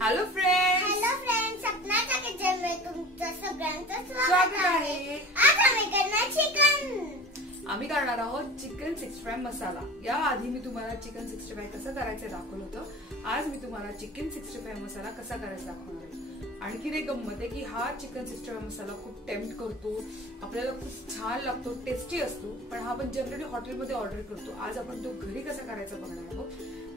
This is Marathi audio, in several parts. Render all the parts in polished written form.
हॅलो फ्रेंड्स, सपनाच्या किचन मध्ये तुमचं सगळ्यांचं स्वागत आहे। आज आम्ही करणार आहोत चिकन 65 मसाला। या आधी मी तुम्हाला चिकन 65 कसं करायचं दाखवलं होतं। आज मी तुम्हाला चिकन 65 मसाला कसा करायचा दाखवणार आहे। आणखी एक गंमत आहे की हा चिकन 65 मसाला खूप टेम्प्ट करतो, आपल्याला खूप छान लागतो, टेस्टी असतो, पण हा आपण जनरली हॉटेलमध्ये ऑर्डर करतो। आज आपण तो घरी कसा करायचा बघणार आहोत।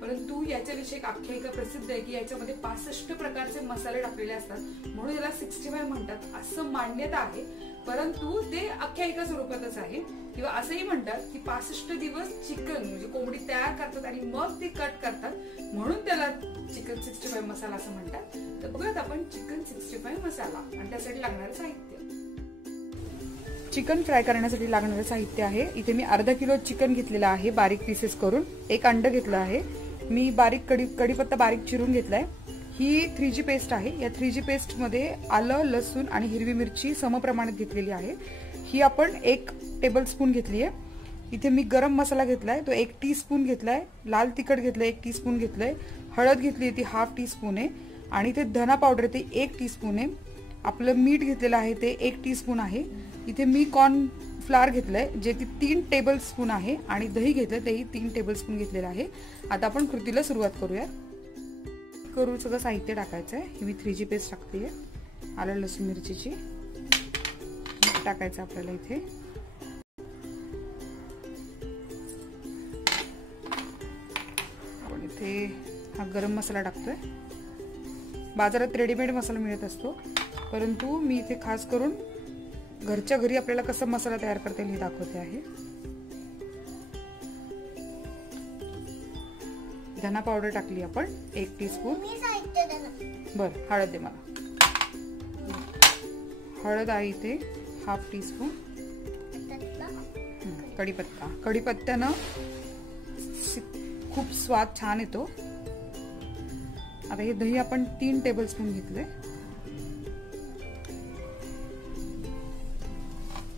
परंतु याच्याविषयी एक आख्यायिका प्रसिद्ध आहे की याच्यामध्ये 65 प्रकारचे मसाले टाकलेले असतात, म्हणून याला 65 म्हणतात असं मान्यता आहे। परंतु ते आख्यायिका स्वरूपातच आहे, किंवा असंही म्हणतात की 65 दिवस चिकन म्हणजे कोंबडी तयार करतात आणि मग ती कट करतात, म्हणून त्याला चिकन 65 मसाला असं म्हणतात। तर बघूयात आपण चिकन 65 मसाला आणि त्यासाठी लागणारे साहित्य। चिकन फ्राय करण्यासाठी लागणारे साहित्य आहे, इथे मी अर्धा किलो चिकन घेतलेला आहे बारीक पीसेस करून। एक अंड घेतलं आहे मी, बारीक कढीपत्ता बारीक चिरून घेतलाय। ही 3G पेस्ट आहे। या 3G पेस्ट मध्ये आलं, लसूण आणि हिरवी मिरची समप्रमाणात घेतलेली आहे। ही आपण 1 टेबलस्पून घेतली आहे। इथे मी गरम मसाला घेतलाय, तो 1 टीस्पून घेतलाय। लाल तिखट घेतलंय 1 टीस्पून घेतलंय। हळद घेतली ती ½ टीस्पून आहे आणि इथे धना पावडर ते 1 टीस्पून आहे। आपलं मीठ घेतलेलं आहे ते 1 टीस्पून आहे। इथे मी कॉर्न फ्लावर घेतलंय जे की 3 टेबलस्पून आहे आणि दही घेतलंय तेही 3 टेबलस्पून घेतलेलं आहे। आता आपण कृतीला सुरुवात करूया। सगळं साहित्य टाकायचं आहे। ही मी 3G पेस्ट टाकते, आलं लसूण मिरचीची टाकायचं आपल्याला इथे। आपण इथे हा गरम मसाला टाकतोय। बाजारात रेडीमेड मसाला मिळत असतो, परंतु मी इथे खास करून घरच्या घरी आपल्याला कसा मसाला तयार करता येईल हे दाखवते आहे। धना पावडर टाकली आपण 1 टीस्पून। बर, हळद दे मला। हळद आहे इथे ½ टीस्पून। कढीपत्त्यानं खूप स्वाद छान येतो। आता हे दही आपण 3 टेबलस्पून घेतले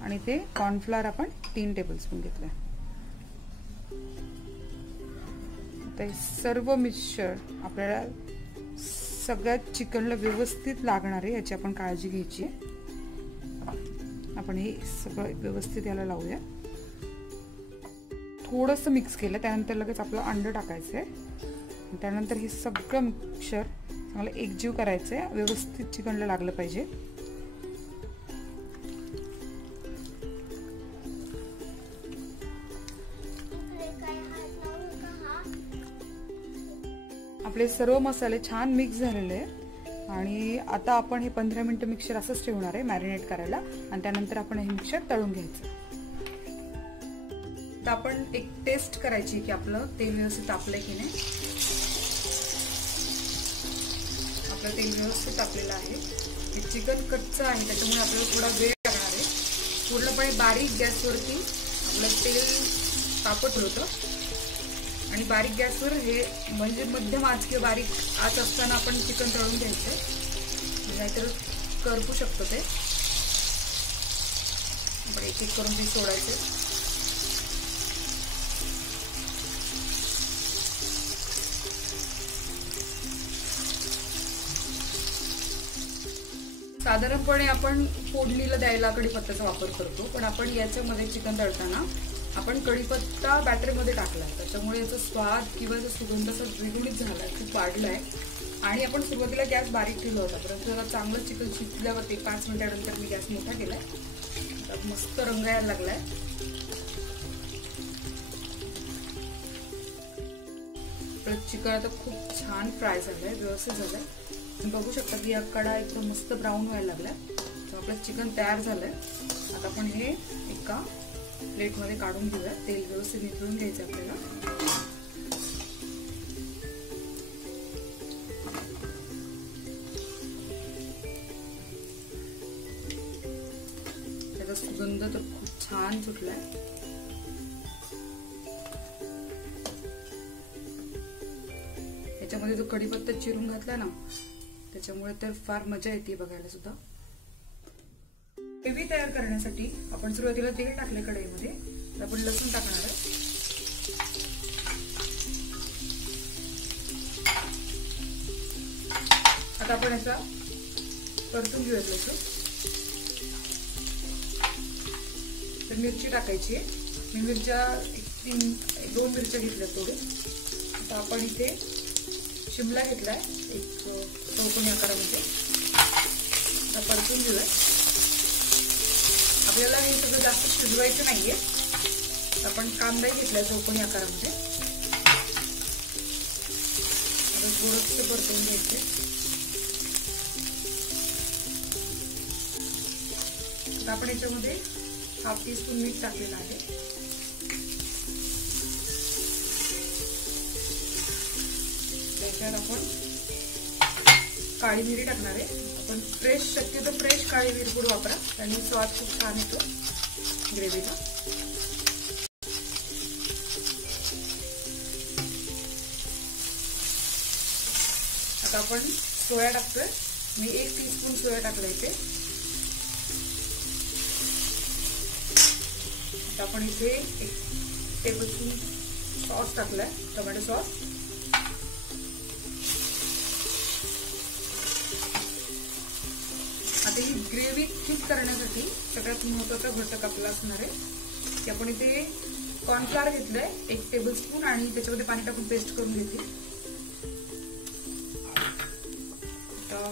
आणि ते कॉर्नफ्लोअर आपण 3 टेबलस्पून घेतले। आता हे सर्व मिश्रण आपल्याला सगळ्या चिकनला व्यवस्थित लागणार आहे, याची आपण काळजी घ्यायची आहे। आपण हे सगळं व्यवस्थित याला लावूया। थोडंसं मिक्स केलं, त्यानंतर लगेच आपलं अंड टाकायचं आहे। त्यानंतर हे सगळं मिक्सर चांगलं एकजीव करायचं आहे, व्यवस्थित चिकनला लागलं पाहिजे। आपले सर्व मसाले छान मिक्स झालेले आहेत आणि आता आपण हे 15 मिनिटं मिक्सर असंच ठेवणार आहे मॅरिनेट करायला, आणि त्यानंतर आपण हे मिक्सर तळून घ्यायचं। तर आपण एक टेस्ट करायची की आपलं तेल व्यवस्थित तापलंय की नाही। आपलं तेल व्यवस्थित तापलेलं आहे। हे चिकन कच्चं आहे त्याच्यामुळे आपल्याला थोडा वेळ लागणार आहे। पूर्णपणे बारीक गॅसवरती आपलं तेल तापत होतं आणि बारीक गॅसवर हे म्हणजे मध्यम आच किंवा बारीक आच असताना आपण चिकन तळून घ्यायचंय, नाहीतर करपू शकतो ते। आपण एक एक करून ते सोडायचे। साधारणपणे आपण फोडणीला द्यायला कढीपत्त्याचा वापर करतो, पण आपण याच्यामध्ये चिकन तळताना आपण कढीपत्ता बॅटरीमध्ये टाकला, त्याच्यामुळे याचा स्वाद किंवा याचा सुगंध असा द्विगुणित झालाय, खूप वाढलाय। आणि आपण सुरुवातीला गॅस बारीक ठेवला होता, परंतु त्याला चांगलं चिकन शिजल्यावरती 5 मिनिटानंतर मी गॅस मोठा केलाय। आता मस्त रंग यायला लागलाय। चिकन आता खूप छान फ्राय झालंय, व्यवस्थित झालंय। तुम्ही बघू शकता की या कडा एकदम मस्त ब्राऊन व्हायला लागलाय। तर आपलं चिकन तयार झालंय। आता आपण हे एका प्लेट मध्ये काढून घेऊया। तेल व्यवस्थित निथळून घ्यायचं आपल्याला। त्याचा सुगंध तर खूप छान सुटलाय। याच्यामध्ये जो कढीपत्ता चिरून घातला ना, त्याच्यामुळे तर फार मजा येते बघायला सुद्धा। ग्रेव्ही तयार करण्यासाठी आपण सुरुवातीला तेल टाकले कढईमध्ये, आपण लसूण टाकणार आहे। आता आपण याचा परतून घेऊयात लसूण. तर मिरची टाकायची आहे. मी मिरच्या 2 मिरच्या घेतल्या तोडून. आता आपण इथे शिमला घेतलाय एक चौकोनी आकारामध्ये. आता परतून घेऊया. आपल्याला हे सगळं जास्त शिजवायचं नाहीये. आपण कांदा घेतलाय चौकोनी आकारामध्ये. आता थोडंसं परतवून घ्यायचे. आता आपण याच्यामध्ये 1/2 टीस्पून मीठ टाकलेलं आहे. त्याच्यात आपण काळी मिरी टाकणार आहे. आपण शक्यतो फ्रेश काळी मिरपूड वापरा, आणि स्वाद खूप छान येतो ग्रेव्हीला. आता आपण सोया टाकतोय. मी 1 टीस्पून सोया टाकला इथे. आता आपण इथे 1 टेबलस्पून सॉस टाकलाय, टोमॅटो सॉस. आता ही ग्रेव्ही थिक करण्यासाठी सगळ्यात महत्त्वाचा घटक आपला असणार आहे की आपण इथे कॉर्नफ्लोअर घेतलंय 1 टेबलस्पून, आणि त्याच्यामध्ये पाणी टाकून पेस्ट करून घेतली. आता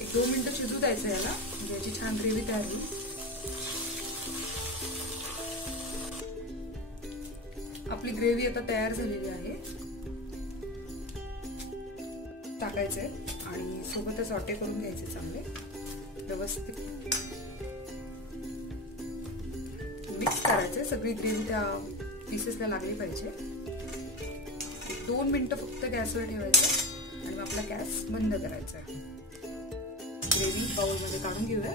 1-2 मिनिटं शिजू द्यायचं याला, म्हणजे याची छान ग्रेव्ही तयार होईल. आपली ग्रेव्ही आता तयार झालेली आहे. टाकायचंय आणि सोबतच सॉटे करून घ्यायचे चांगले व्यवस्थित. मिक्स करायचे. सगळी ग्रेव्ही त्या पीसेसला लागली पाहिजे. 2 मिनिटं फक्त गॅसवर ठेवायचं आणि आपला गॅस बंद करायचा. ग्रेव्ही बाउलमध्ये काढून घेऊया.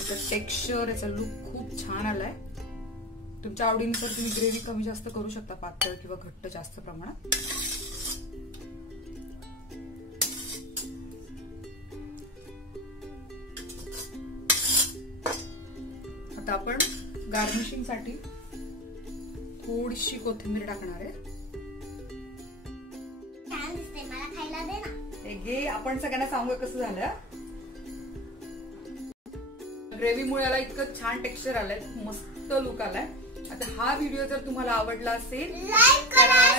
आता टेक्स्चर, याचा लुक खूप छान आलाय. तुमच्या आवडीनुसार तुम्ही ग्रेव्ही कमी जास्त करू शकता, पातळ किंवा घट्ट जास्त प्रमाणात. आता आपण गार्निशिंग साठी थोडीशी कोथिंबीर टाकणार आहे. मला खायला दे ना. घे. आपण सगळ्यांना सांगू कसं झालं. ग्रेव्ही मुळे याला इतकं छान टेक्स्चर आलंय, मस्त लुक आलाय. आता हा व्हिडिओ जर तुम्हाला आवडला असेल, लाईक करा.